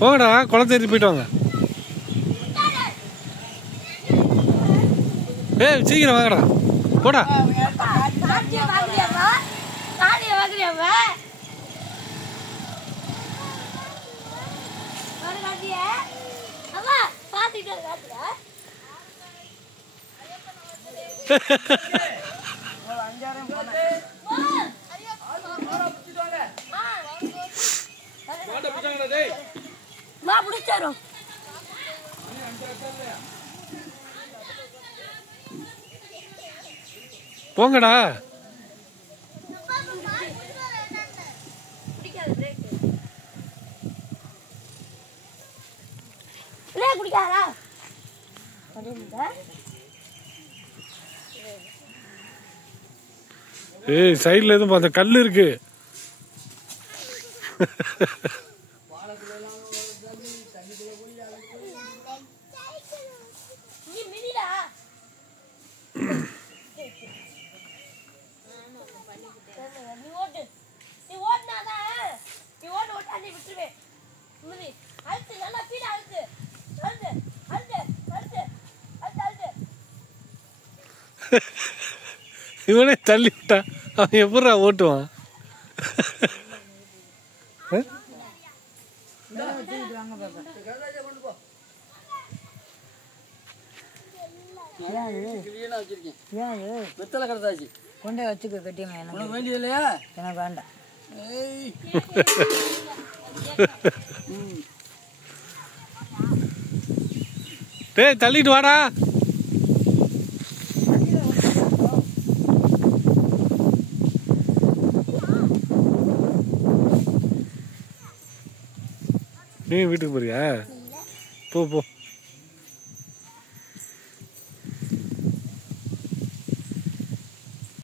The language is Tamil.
போங்கடா, குளத்தை ஏற்றி போயிட்டு வாங்க. ஏய் சீக்கிரம் வாங்கடா, போடா. போங்கடா. ஏய் சைடுல எதுவும் அந்த கல்லு இருக்கு. இவனே தள்ளி விட்டா அவன் எப்படா ஓட்டுவான்? கொண்டே வச்சுக்க கட்டியமா. எனக்கு வேண்டிய இல்லையா? எனக்கு வேண்டாம். டேய் தள்ளிட்டு வாடா. நீ வீட்டுக்கு போறியா? போ போ.